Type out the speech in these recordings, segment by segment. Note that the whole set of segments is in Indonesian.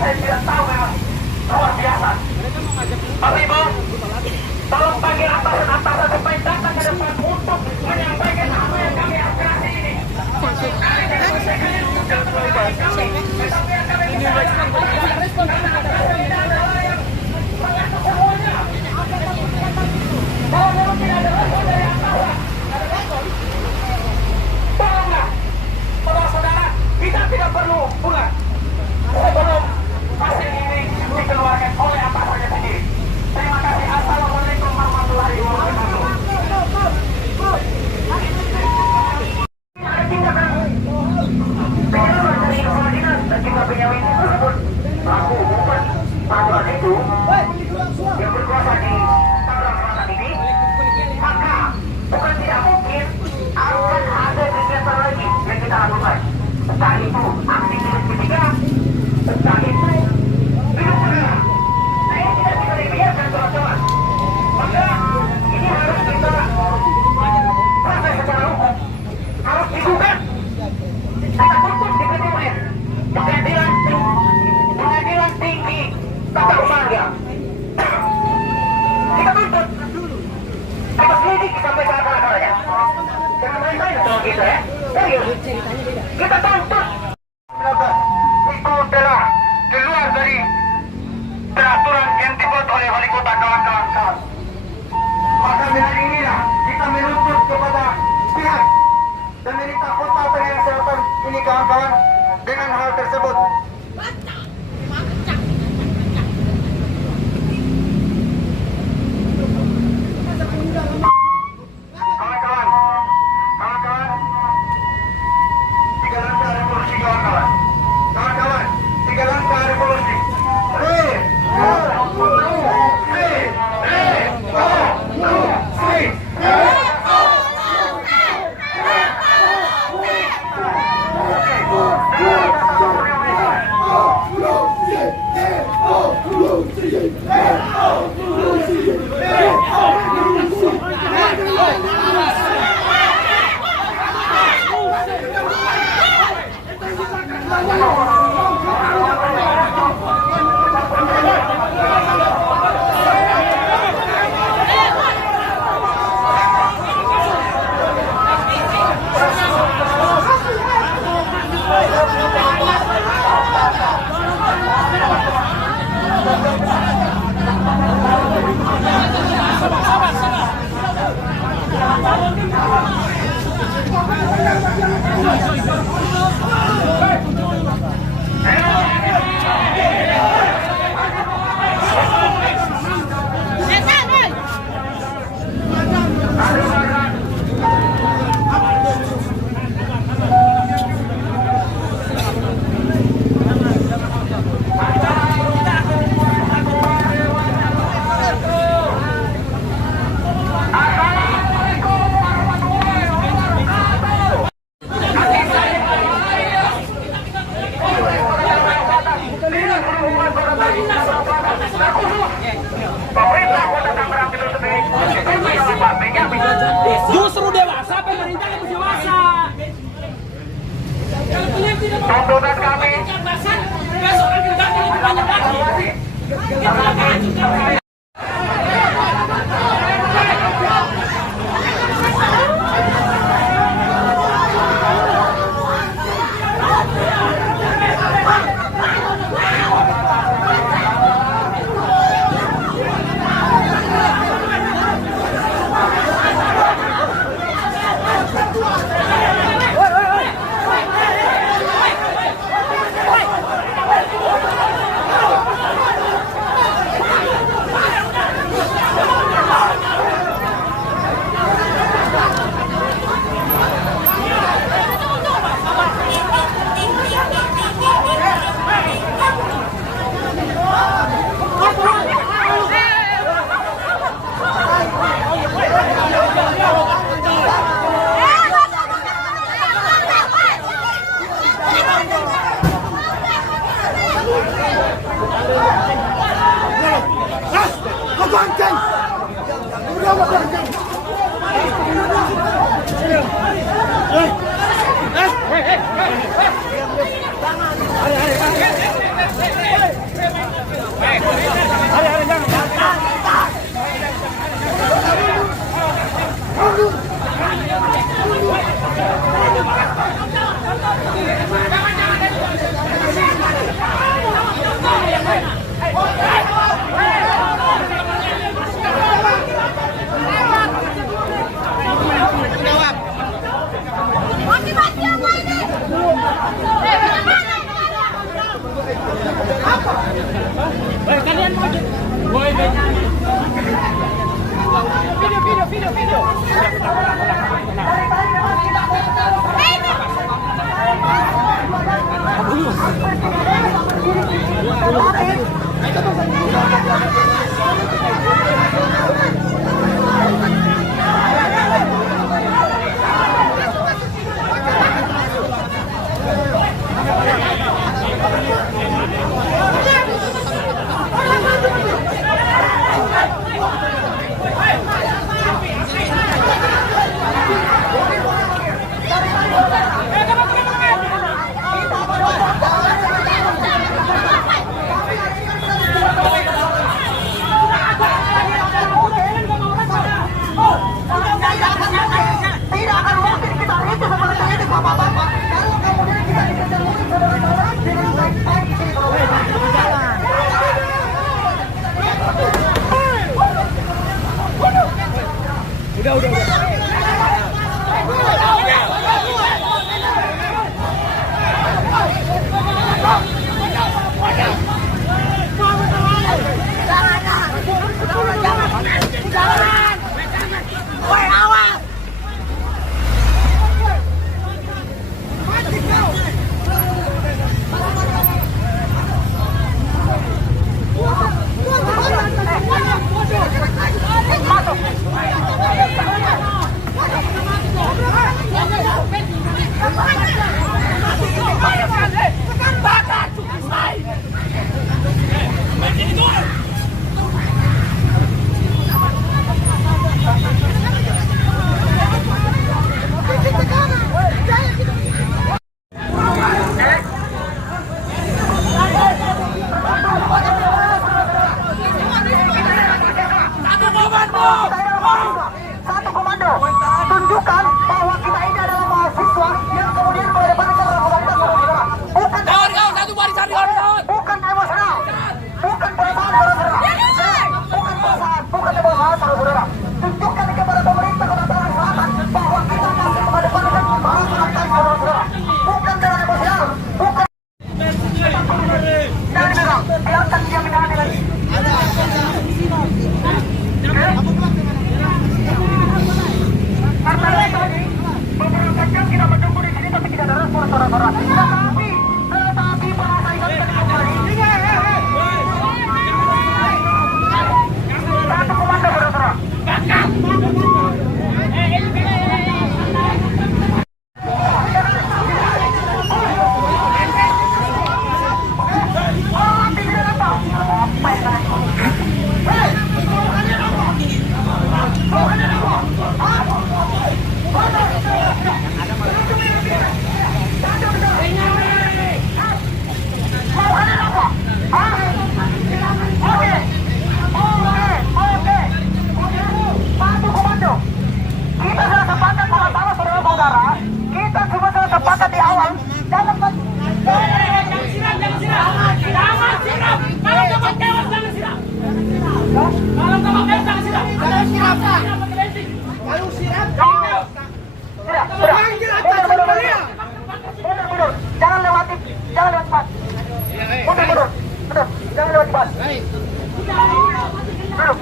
saya tidak tahu memang luar biasa. Bapak Ibu, tolong bagi atasan-atasan supaya datang ke depan untuk menyampaikan apa yang kami aspirasi ini. Kami tidak selesaikan ini untuk kami, tetapi yang kami bisa respon karena aspirasi ini adalah yang mengatur semuanya. Kalau memang tidak ada respon dari atasan, tolonglah, saudara-saudara, kita tidak perlu pulang sebelum hasil ini dikeluarkan oleh atasannya sendiri. Terima kasih. Assalamualaikum warahmatullahi wabarakatuh. Kita punya ini tersebut aku bukan peraturan itu yang berkuasa di Tangerang Selatan ini, maka bukan tidak mungkin akan ada kegiatan lagi yang kita lakukan. Entah itu aksi jilid ketiga, entah itu hidup negara. Nah, ini tidak bisa dibiarkan teman-teman. Maka ini harus kita proses secara hukum, harus digugat. Kita tuntut di PT UN, pengadilan tinggi tata usaha. Kita tuntut, kita selidik sampai ke akar-akarnya. Jangan main-main soal kita ya. Serius, kita tuntut. Itu adalah keluar dari peraturan yang dibuat oleh wali kota, kawan-kawan. Maka dengan inilah kita menuntut kepada pihak pemerintah kota Tangerang Selatan ini, kawan-kawan, dengan hal tersebut. Justru dewasa, pemerintah yang dewasa. Tuntutan kami Besok kan kerjanya lebih banyak lagi.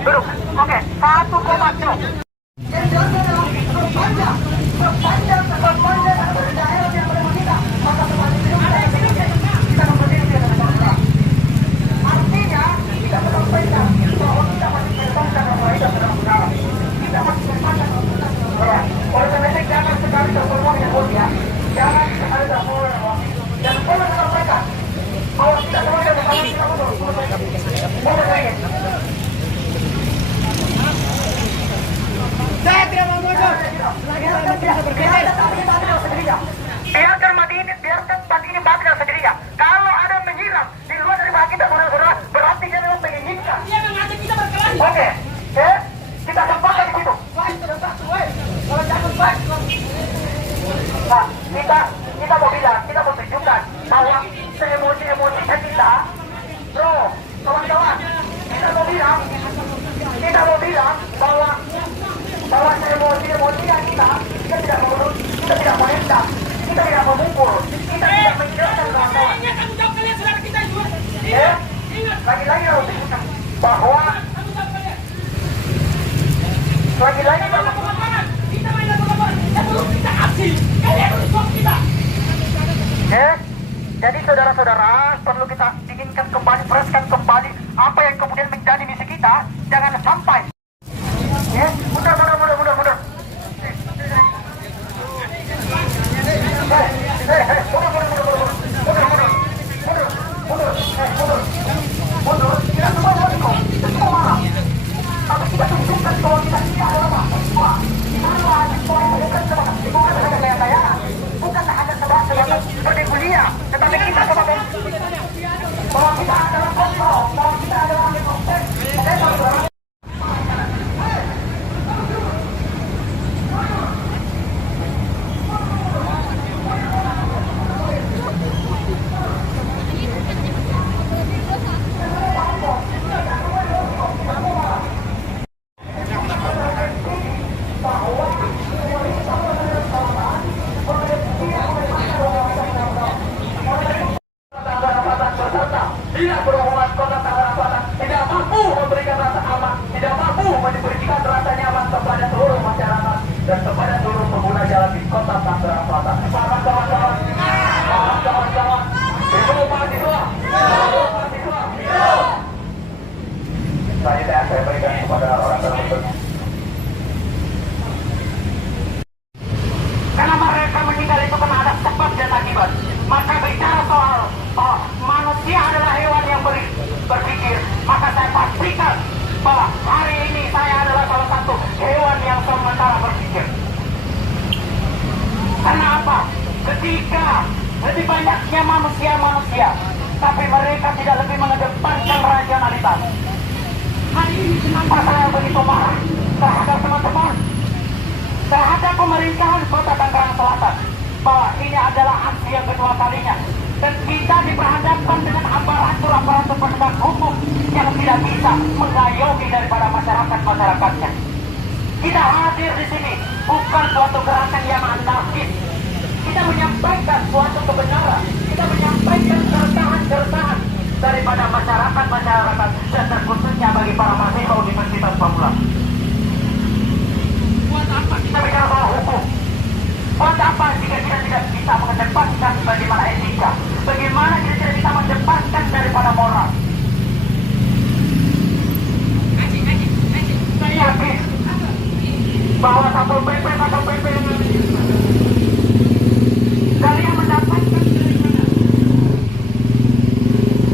Duduk. Oke, 1,7. Saya tidak mau mundur. Selagi saya bisa berpikir. Biarkan mati ini mati dengan sendirinya. Kalau ada yang menyiram di luar daripada kita, saudara-saudara, berarti dia memang menginginkan. Dia mengajak kita berkelahi. Oke, kita sepakat di situ. Nah, kita mau bilang, kita mau tunjukkan bahwa emosi kita, bro, kawan-kawan, kita mau bilang bahwa emosi kita tidak mau menendang, kita tidak memukul, kita tidak menjelaskan kawan-kawan. Ingat tanggung jawab kalian, saudara kita itu. Ingat. Lagi-lagi harus tunjukkan bahwa Tanggung jawab kalian. lagi-lagi Kita main lapangan. Kita main lapangan. Sebelum kita aksi, kalian harus stop kita. Jadi saudara-saudara, perlu kita inginkan kembali, preskan kembali apa yang kemudian menjadi misi kita, jangan sampai. Mundur. Mundur. Kita semua mau kita semua marah. Tapi kita tunjukkan bahwa kita ini adalah mahasiswa. Bukan hanya gaya-gayaan, bukan hanya sebatas seperti kuliah, tetapi kita sebagai bahwa kita adalah kontrol, bahwa kita adalah proses. Oke, saudara. Tidak berhubungan kota Tangerang Selatan, tidak mampu memberikan rasa aman, tidak mampu memberikan rasa nyaman kepada seluruh masyarakat dan kepada seluruh pengguna jalan di kota Tangerang Selatan. Paham kawan-kawan? Itu mahasiswa. Saya berikan kepada orang tersebut. Karena mereka meninggal itu karena ada sebab dan akibat. Maka bicara soal manusia adalah hewan yang berpikir, maka saya pastikan bahwa hari ini saya adalah salah satu hewan yang sementara berpikir. Karena apa? Ketika lebih banyaknya manusia, tapi mereka tidak lebih mengedepankan rasionalitas. Hari ini kenapa saya begitu marah terhadap teman-teman, terhadap pemerintahan kota Tangerang Selatan, bahwa ini adalah aksi yang kedua kalinya dan kita diperhadapkan dengan aparatur penegak hukum yang tidak bisa mengayomi daripada masyarakatnya. Kita hadir di sini bukan suatu gerakan yang anarkis. Kita menyampaikan suatu kebenaran, kita menyampaikan keresahan daripada masyarakat dan terkhususnya bagi para mahasiswa Universitas Pamulang. Buat apa kita bicara soal hukum? Buat apa jika kita tidak bisa mengedepankan bagaimana etika? Bagaimana kita tidak bisa mengedepankan daripada moral? Saya yakin bahwa Satpol PP kalian mendapatkan dari mana?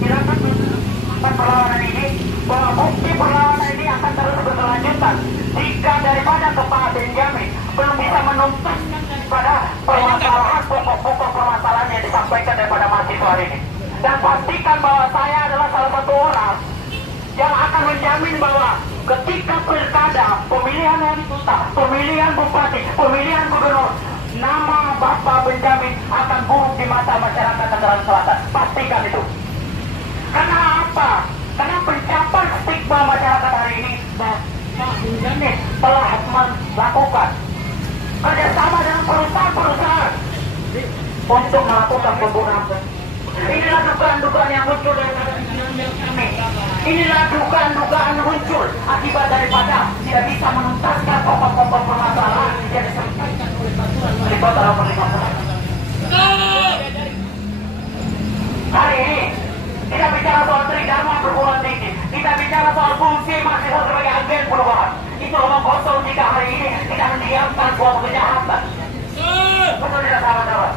Silakan perlawanan ini, bahwa bukti perlawanan ini akan terus berkelanjutan jika daripada Kepala Benjamin belum bisa menuntaskan pada permasalahan pokok-pokok permasalahan yang disampaikan daripada mahasiswa ini. Dan pastikan bahwa saya adalah salah satu orang yang akan menjamin bahwa ketika pilkada, pemilihan wali kota, pemilihan bupati, pemilihan gubernur, nama Bapak Benjamin akan buruk di mata masyarakat Tangerang Selatan. Pastikan itu. Karena apa? Karena pencapaian stigma masyarakat hari ini, Bapak Benjamin telah melakukan kerjasama dengan perusahaan-perusahaan untuk melakukan pembunuhan. Inilah dugaan-dugaan yang muncul dari kami. Inilah dugaan-dugaan muncul akibat daripada tidak bisa menuntaskan pokok-pokok permasalahan yang disampaikan oleh peraturan terlibat dalam perlibat. Hari ini kita bicara soal tridharma perguruan tinggi, kita bicara soal fungsi mahasiswa sebagai agen perubahan. Itu omong kosong jika hari ini kita mendiamkan suatu kejahatan. Betul tidak sahabat-sahabat?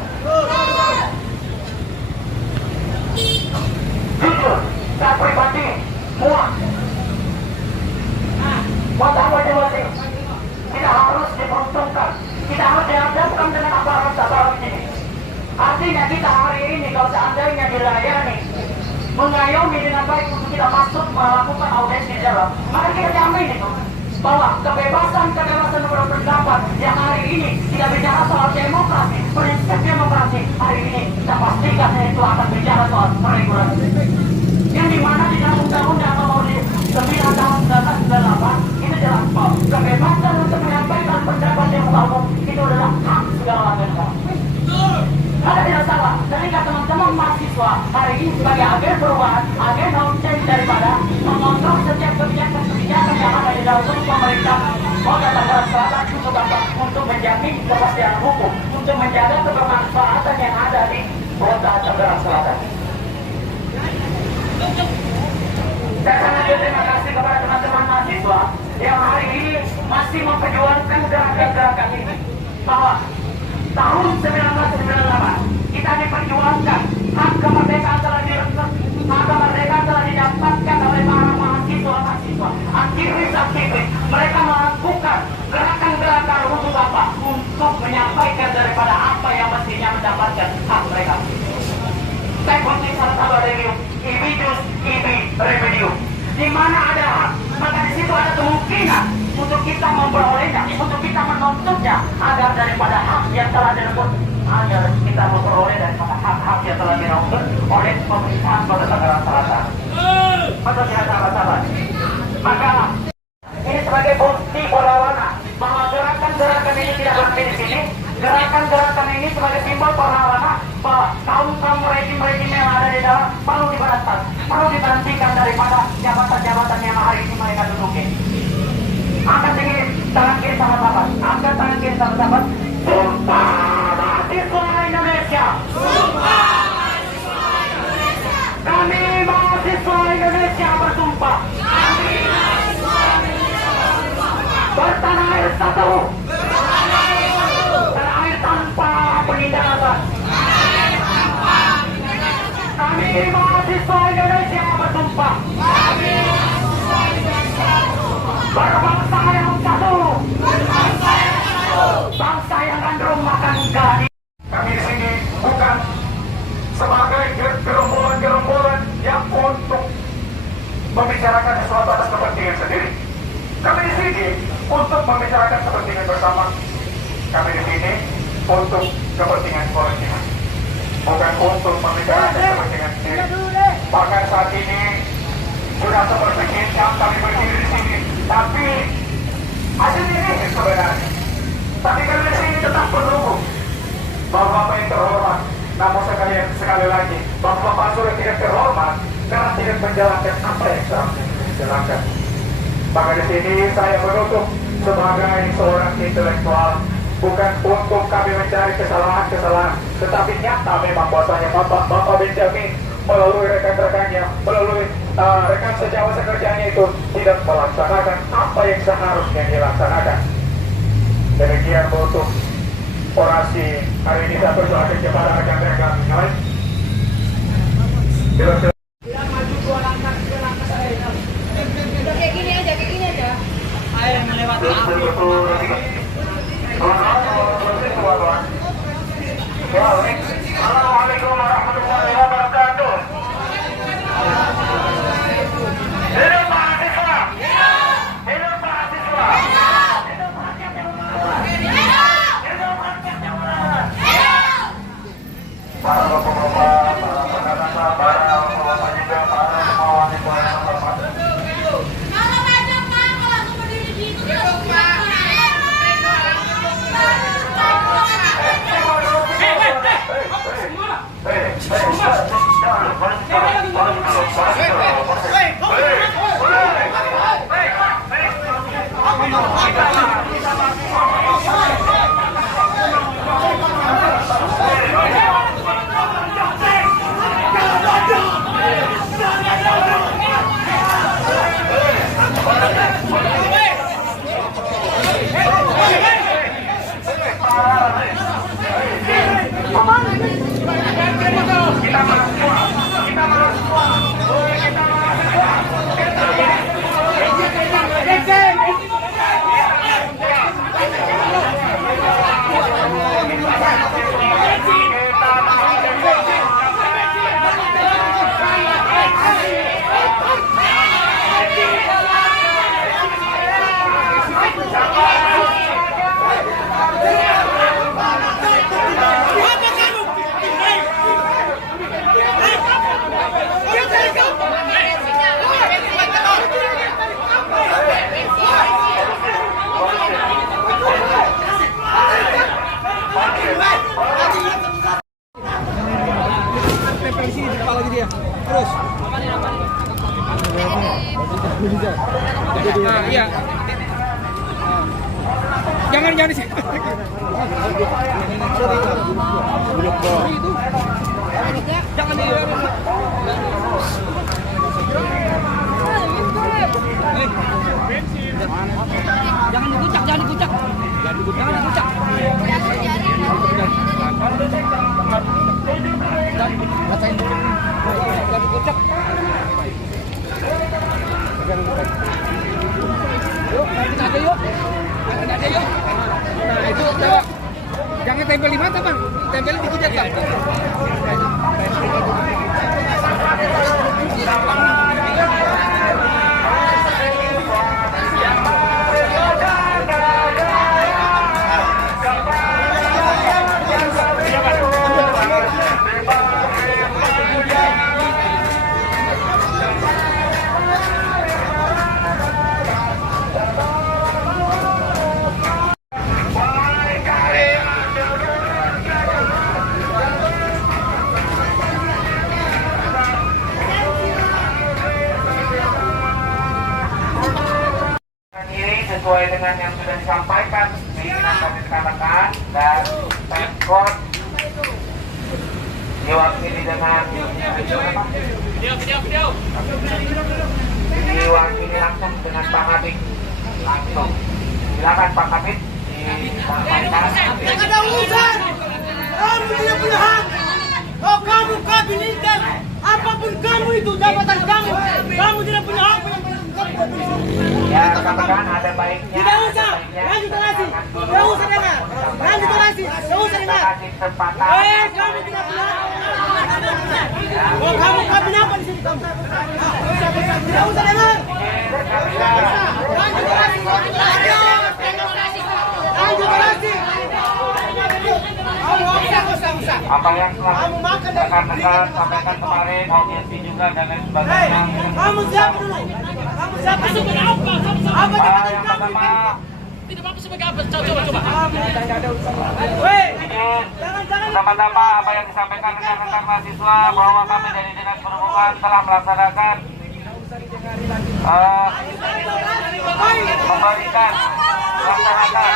Jujur, saya pribadi muak. Buat apa jadi? Kita harus diperuntukkan, kita harus dihadapkan dengan aparat ini. Artinya kita hari ini kalau seandainya dilayani, mengayomi dengan baik untuk kita masuk melakukan audiensi di dalam, maka kita jamin itu bahwa kebebasan berpendapat yang hari ini tidak bicara soal demokrasi, prinsip demokrasi, hari ini kita pastikan itu akan bicara soal regulasi. Yang dimana di dalam undang-undang nomor 9 tahun 1998 itu jelas bahwa kebebasan untuk menyampaikan pendapat yang umum itu adalah hak segala warga. Ada tidak salah, ketika teman-teman mahasiswa hari ini sebagai agen perubahan, agen non-change daripada mengontrol setiap kebijakan yang ada di dalam pemerintah Kota Tangerang Selatan untuk apa? Untuk menjamin kepastian hukum, untuk menjaga kebermanfaatan yang ada di Kota Tangerang Selatan. Saya sangat berterima kasih kepada teman-teman mahasiswa yang hari ini masih memperjuangkan gerakan-gerakan ini, bahwa tahun 1998 kita diperjuangkan, hak kemerdekaan telah direbut, hak kemerdekaan telah didapatkan oleh para mahasiswa-mahasiswa, aktivis-aktivis. Mereka melakukan gerakan-gerakan untuk apa? Untuk menyampaikan daripada apa yang mestinya mendapatkan hak mereka. Saya kutip salah satu review, ibi jus, ibi remedium. Di mana ada hak, maka di situ ada kemungkinan untuk kita memperolehnya, untuk kita menuntutnya, agar daripada hak yang telah direbut, agar kita memperoleh daripada hak-hak yang telah direbut oleh pemerintahan Kota Tangerang Selatan. Betul tidak sahabat-sahabat? Maka ini sebagai bukti perlawanan bahwa gerakan-gerakan ini tidak berhenti di sini. Gerakan-gerakan ini sebagai simbol perlawanan bahwa kaum-kaum rejim-rejim yang ada di dalam perlu diberantas, perlu diberhentikan daripada jabatan-jabatan yang hari ini mereka duduki. Angkat tangan kiri sahabat-sahabat, angkat tangan kiri sahabat-sahabat. Sumpah mahasiswa Indonesia. Sumpah mahasiswa Indonesia. Kami mahasiswa Indonesia bersumpah. Kami mahasiswa Indonesia bersumpah. Bertanah air satu. Bertanah air satu. Tanah air tanpa penindasan. Tanah air tanpa penindasan. Kami mahasiswa Indonesia bersumpah. Kami mahasiswa Indonesia bersumpah. Berbangsa yang satu. Berbangsa yang satu. Bangsa yang gandrung makan gaji. Kami di sini bukan sebagai gerombolan-gerombolan yang untuk membicarakan sesuatu atas kepentingan sendiri. Kami di sini untuk membicarakan kepentingan bersama. Kami di sini untuk kepentingan kolektif, bukan untuk membicarakan kepentingan sendiri. Bahkan saat ini sudah seperti kita kami berdiri di sini, tapi hasilnya ini sebenarnya. Tapi kami di sini tetap menunggu Bapak-bapak yang terhormat. Namun sekali lagi, Bapak-bapak sudah tidak terhormat karena tidak menjalankan apa yang seharusnya dijalankan. Maka di sini saya menutup sebagai seorang intelektual, bukan untuk kami mencari kesalahan-kesalahan, tetapi nyata memang bahwasanya Bapak Benjamin melalui rekan-rekannya, melalui rekan sejawat sekerjanya itu tidak melaksanakan apa yang seharusnya dilaksanakan. Demikian untuk orasi hari ini. Saya persilakan kepada rekan-rekan yang lain. Bila maju 2 langkah, 3 langkah saya. Udah kayak gini aja. Ayo yang melewati api. Assalamualaikum warahmatullahi wabarakatuh. Hidup mahasiswa. Hidup mahasiswa. Hidup rakyat yang benar. Hidup rakyat yang benar. Para bapak-bapak, para pendataan, para bapak-bapak juga, para semua wanita yang terhormat. Kalau banyak Pak, kalau aku berdiri di situ terus Kita menang semua. Kita menang semua. Kita menang semua. Tempel sini di kepala dia. Terus. Nah, iya. Jangan di sini. Jangan di Jangan dikucak, jangan dikucak. Jangan dikucak. Jangan dikucak. Yuk, kita ada yuk. Kita ada yuk. Nah, itu jangan tempel di mata, Bang. Tempel di kucak, Bang. Sesuai dengan yang sudah disampaikan pimpinan kami katakan dan Pemkot diwakili dengan diwakili langsung dengan Pak Kabit langsung. Silakan Pak Kabit disampaikan. Tidak ada urusan. Kamu tidak punya hak. Kalau kamu kabinetkan apapun kamu itu jabatan kamu, kamu tidak punya hak. Ya, katakan ada baiknya. Tidak usah. Lanjut orasi. Tidak usah dengar. Lanjut orasi. Tidak usah dengar. Kamu tidak punya hak. Oh, kamu kabin apa di sini? Tidak usah dengar. Lanjut orasi. Lanjut orasi. Apa yang telah rekan-rekan sampaikan kemarin, audiensi juga dan lain sebagainya. Kamu siapa dulu? Kamu siapa sebagai apa? Apa jabatan kamu? Tidak apa sebagai apa? Coba. Pertama-tama apa yang disampaikan rekan-rekan mahasiswa bahwa kami dari Dinas Perhubungan telah melaksanakan memberikan melaksanakan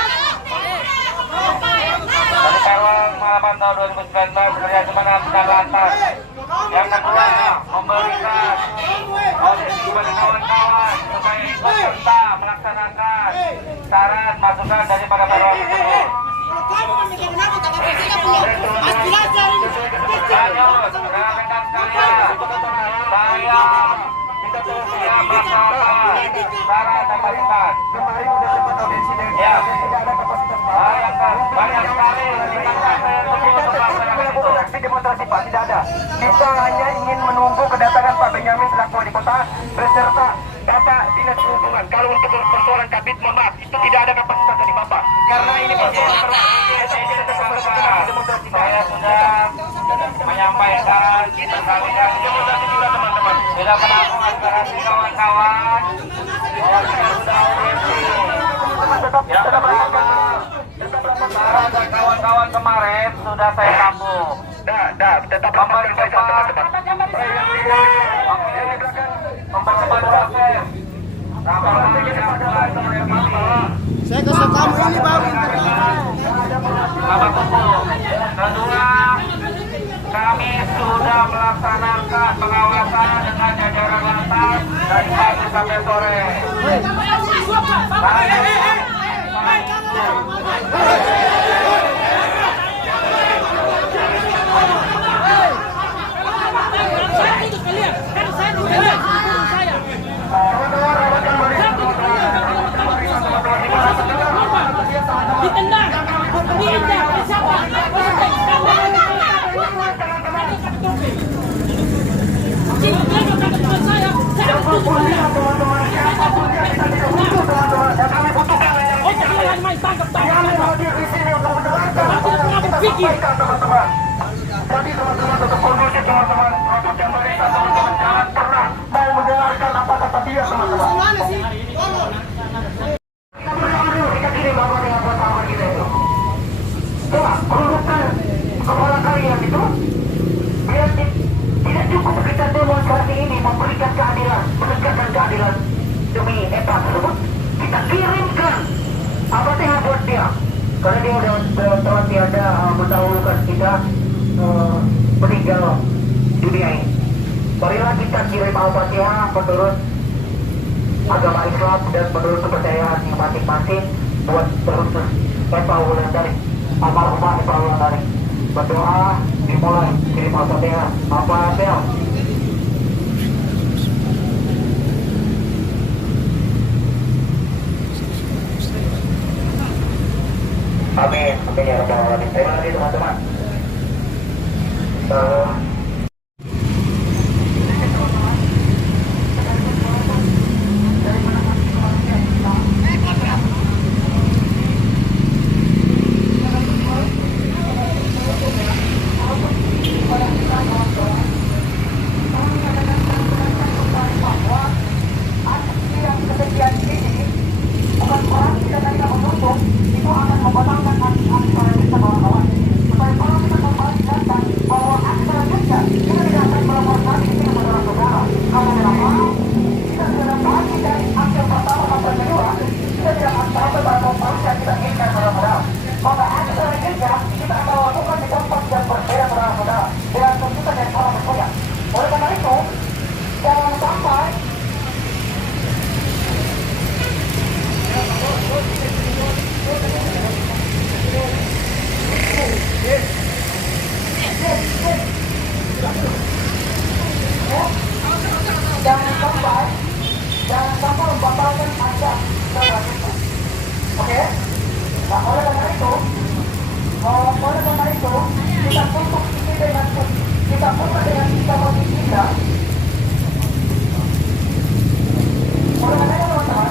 dari Perwal 8 tahun 2019 kerjasama dengan Lantas. Yang kedua, memberikan audiensi kepada kawan-kawan supaya ikut serta melaksanakan saran masukan daripada Perwal tersebut. Lanjut, rekan-rekan sekalian, saya siap melaksanakan saran dan masukan. Ya, bayangkan banyak sekali aksi demonstrasi Pak, tidak ada. Kita hanya ingin menunggu kedatangan Pak Benyamin selaku wali kota beserta data dinas perhubungan. Kalau untuk persoalan kabit, mohon maaf, itu tidak ada kapasitas dari Bapak. Karena ini persoalan saya sudah menyampaikan kita sampaikan demonstrasi juga teman-teman. Tidak pernah mengaspirasi kawan-kawan bahwa kita sudah audiensi. Yang pertama, saran dan kawan-kawan kemarin sudah saya sambung. Tetap mempercepat proses. Saya kasih kamu ini baru. Kedua, kami sudah melaksanakan pengawasan dengan jajaran Lantas dari pagi sampai sore. tangkap Yang hadir di sini untuk mendengarkan apa yang kita sampaikan, teman-teman. Jadi teman-teman tetap kondusif, teman-teman. Untuk yang mereka, teman-teman, jangan pernah mau mendengarkan apa kata dia, teman-teman. Mana sih? Tolong. Kita berdoa dulu, kita kirim bapak dengan buat kita itu. Coba, kedudukan kepala kalian itu, biar tidak cukup kita demonstrasi ini memberikan keadilan, menegakkan keadilan demi ETA tersebut. Kita kirimkan apa sih buat dia, karena dia udah telah tiada mendahulukan kita meninggal dunia ini. Marilah kita kirim Al-Fatihah menurut agama Islam dan menurut kepercayaan yang masing-masing buat terus Eva Wulandari, almarhumah Eva Wulandari. Berdoa dimulai, kirim Al-Fatihah. Al-Fatihah. Amin. Amin ya rabbal alamin. Terima kasih teman-teman. Jangan sampai membatalkan pajak. Oke? Nah, oleh karena itu, kita tutup ini dengan kita posisi kita. Oleh karena itu, teman-teman,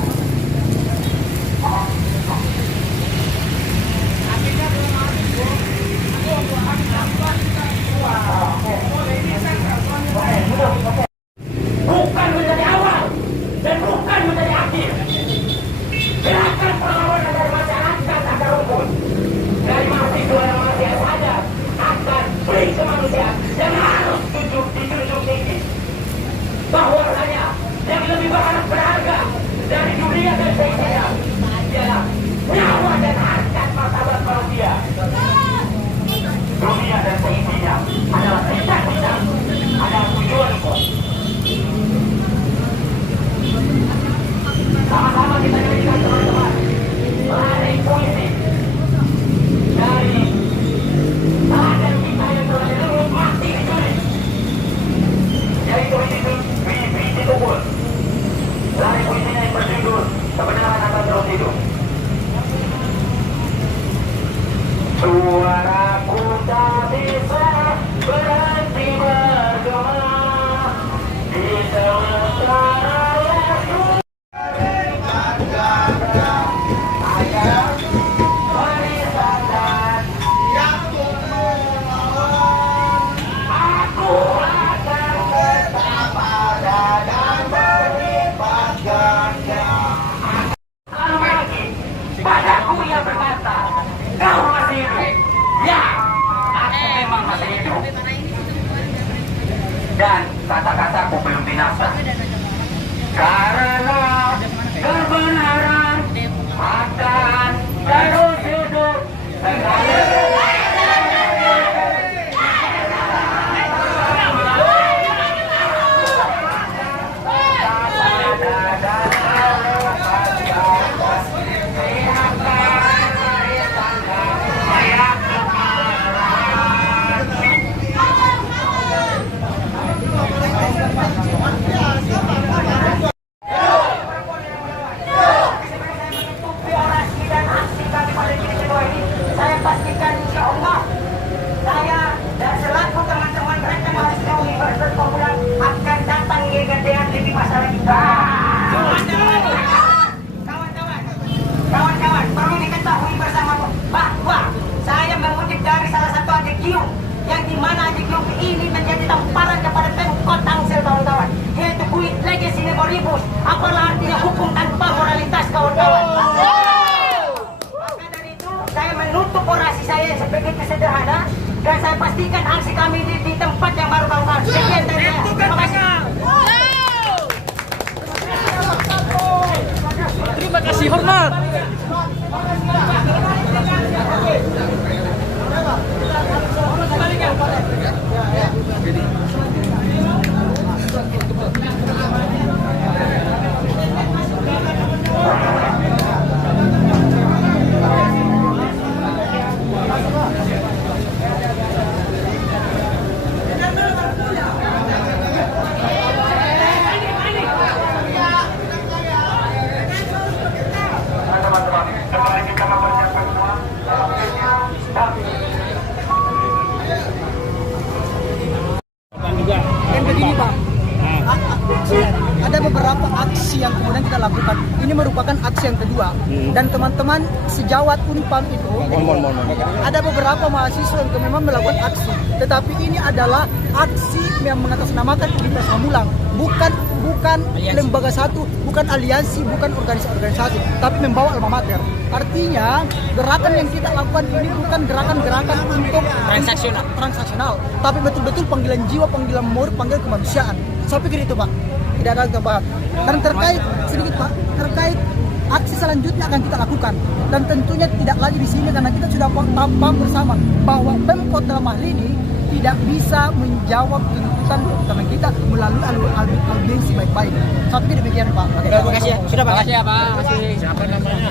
bukan menjadi awal dan bukan menjadi akhir. Gerakan perlawanan dari masyarakat akan rumput, dari mahasiswa yang masih sadar akan beri kemanusiaan yang harus dijunjung tinggi. Bahwasanya yang lebih berharga dari dunia dan seisinya adalah nyawa dan harkat martabat manusia. Dunia dan seisinya adalah cita-cita, adalah tujuanku. Sama-sama kita nyanyikan teman-teman lari puisi dari tahanan kita yang telah direnggut mati dicuri, yaitu Bibi Tukul. Lari puisinya yang berjudul Kebenaran akan terus hidup. Suaraku tak bisa berhenti bergema di sementara waktu. Padaku yang berkata, kau masih hidup. Ya, aku memang masih hidup. Dan kata-kataku belum binasa. Karena kebenaran akan terus hidup. tamparan kepada Pemkot Tangsel kawan-kawan, yaitu kuit legasi Neboribus. Apalah artinya hukum tanpa moralitas kawan-kawan. Maka dari itu saya menutup orasi saya sebagai sederhana dan saya pastikan aksi kami di tempat yang baru kawan-kawan. Sekian dari saya. Terima kasih. Terima kasih, hormat. Dan begini Pak, ada beberapa aksi yang kemudian kita lakukan. Ini merupakan aksi yang kedua. Dan teman-teman sejawat Unpam itu, ada beberapa mahasiswa yang memang melakukan aksi. Tetapi ini adalah aksi yang mengatasnamakan Universitas Pamulang, bukan lembaga satu, bukan aliansi, bukan organisasi, tapi membawa alma mater. Artinya gerakan yang kita lakukan ini bukan gerakan-gerakan untuk transaksional, tapi betul-betul panggilan jiwa, panggilan moral, panggilan kemanusiaan. Saya pikir itu Pak, tidak ada tambahan. Dan terkait sedikit Pak, terkait aksi selanjutnya akan kita lakukan. Dan tentunya tidak lagi di sini karena kita sudah paham bersama bahwa Pemkot dalam hal ini tidak bisa menjawab tuntutan teman kita melalui audiensi baik-baik. Saya pikir demikian Pak. Terima kasih. Sudah Pak. Makasih ya Pak. Siapa namanya?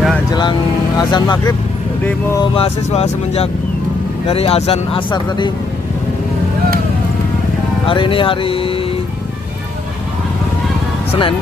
Ya, jelang azan maghrib, demo mahasiswa semenjak dari azan asar tadi. Hari ini hari Senin,